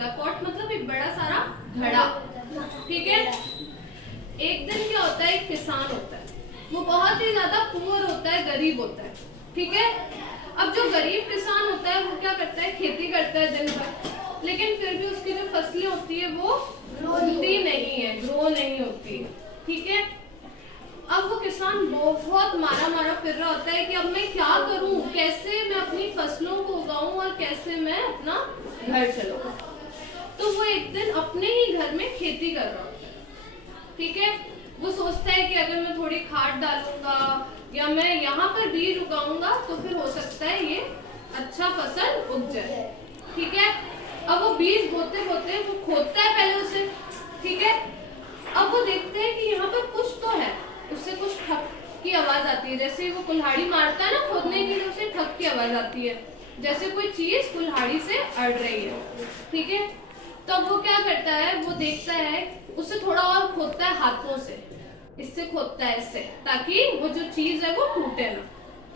होता है। पॉट मतलब एक बड़ा सारा घड़ा, ठीक है। एक दिन क्या होता है, एक किसान होता है, वो बहुत ही ज्यादा पुअर होता है, गरीब होता है, ठीक है। अब जो गरीब किसान होता है वो क्या करता है, खेती करता है दिन भर, लेकिन फिर भी उसकी जो फसलें होती है वो होती नहीं है, ग्रो नहीं होती, ठीक है। अब वो किसान बहुत मारा मारा फिर रहा होता है कि अब मैं क्या करूं, कैसे मैं अपनी फसलों को उगाऊं और कैसे मैं अपना घर चलाऊं। तो वो एक दिन अपने ही घर में खेती कर रहा होता है, ठीक है। वो सोचता है कि अगर मैं थोड़ी खाद डालूंगा या मैं यहाँ पर बीज उगाऊंगा तो फिर हो सकता है ये अच्छा फसल उग जाए, ठीक है। अब वो बीज बोते बोते वो खोदता है पहले उसे, ठीक है। अब वो देखते हैं कि यहाँ पर कुछ तो है, उससे कुछ ठक की आवाज आती है, जैसे वो कुल्हाड़ी मारता है ना खोदने के लिए, उसे ठक की आवाज आती है, जैसे कोई चीज कुल्हाड़ी से अड़ रही है, ठीक है। तो अब वो क्या करता है, वो देखता है, उससे थोड़ा और खोदता है हाथों से, इससे खोदता है इससे, ताकि वो जो चीज है वो टूटे ना,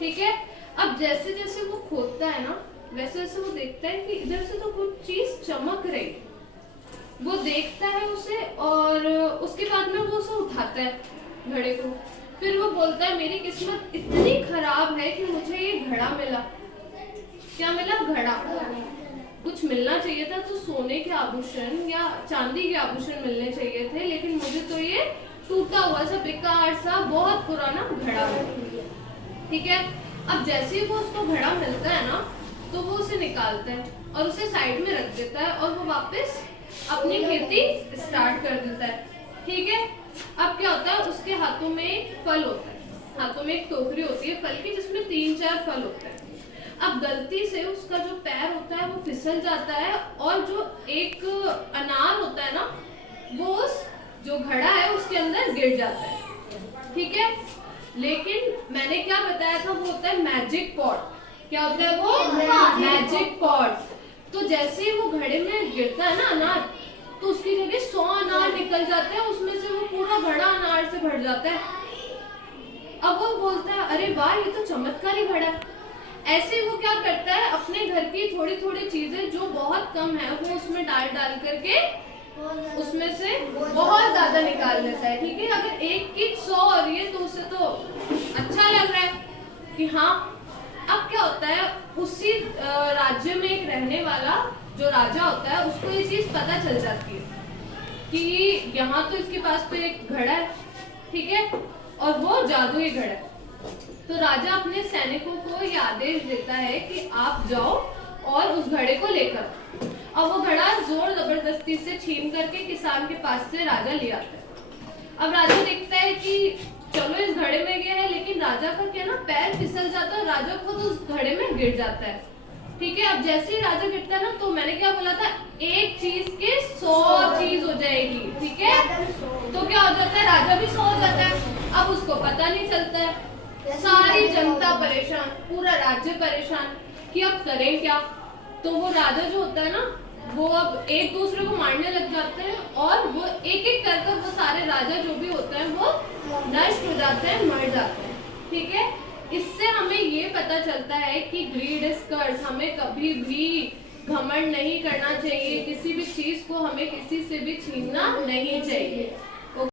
ठीक है। अब जैसे जैसे वो खोदता है ना, वैसे वैसे वो देखता है कि इधर से तो कुछ चीज चमक रही, वो देखता है उसे और उसके बाद में वो उसे उठाता है घड़े को। फिर वो बोलता है मेरी किस्मत इतनी खराब है कि मुझे ये घड़ा मिला। क्या मिला? घड़ा। कुछ मिलना चाहिए था तो सोने के आभूषण या चांदी के आभूषण मिलने चाहिए थे, लेकिन मुझे तो ये टूटा हुआ सा बेकार सा बहुत पुराना घड़ा मिला, ठीक है। अब जैसे ही वो उसको घड़ा मिलता है ना, तो वो उसे निकालता है और उसे साइड में रख देता है और वो वापस अपनी खेती स्टार्ट कर देता है, ठीक है। अब क्या होता है, उसके हाथों में एक फल होता है, हाथों में एक टोकरी होती है फल की, जिसमें 3-4 फल होते हैं। अब गलती से उसका जो पैर होता है वो फिसल जाता है और जो एक अनार होता है ना, वो उस जो घड़ा है उसके अंदर गिर जाता है, ठीक है। लेकिन मैंने क्या बताया था, वो होता है मैजिक पॉट। क्या होता है वो? Magic pot. तो जैसे ही वो घड़े में गिरता है ना अनार, तो उसकी जगह 100 अनार निकल जाते हैं, उसमें से वो पूरा घड़ा अनार से भर जाता है। अब वो बोलता है अरे वाह, ये तो चमत्कारी घड़ा है। ऐसे वो क्या करता है, अपने घर की थोड़ी थोड़ी चीजें जो बहुत कम है वो उसमें डाल डाल करके उसमें से बहुत ज्यादा निकाल लेता है, ठीक है। अगर एक की 100 हो रही है तो उसे तो अच्छा लग रहा है कि हाँ। अब क्या होता है, उसी राज्य में एक रहने वाला जो राजा होता है, उसको ये चीज पता चल जाती है कि यहाँ तो इसके पास तो एक घड़ा है, ठीक है, और वो जादुई घड़ा है। तो राजा अपने सैनिकों को ये आदेश देता है कि आप जाओ और उस घड़े को लेकर। अब वो घड़ा जोर जबरदस्ती से छीन करके किसान के पास से राजा ले आता है। अब राजा देखता है कि चलो इस घड़े में गया है, लेकिन राजा का क्या ना पैर फिसल जाता है, राजा खुद उस घड़े में गिर जाता है, ठीक है। अब जैसे ही राजा गिरता है ना, तो मैंने क्या बोला था, एक चीज के 100 चीज हो जाएगी, ठीक है। तो क्या हो जाता है, राजा भी 100 हो जाता है। अब उसको पता नहीं चलता है, सारी जनता परेशान, पूरा राज्य परेशान कि अब करें क्या। तो वो राजा जो होता है ना, वो अब एक दूसरे को मारने लग जाते हैं और वो एक एक कर वो सारे राजा जो भी होते हैं वो नष्ट हो जाते हैं, मर जाते हैं, ठीक है। इससे हमें ये पता चलता है कि ग्रीड इज कर्स, हमें कभी भी घमंड नहीं करना चाहिए, किसी भी चीज को हमें किसी से भी छीनना नहीं चाहिए।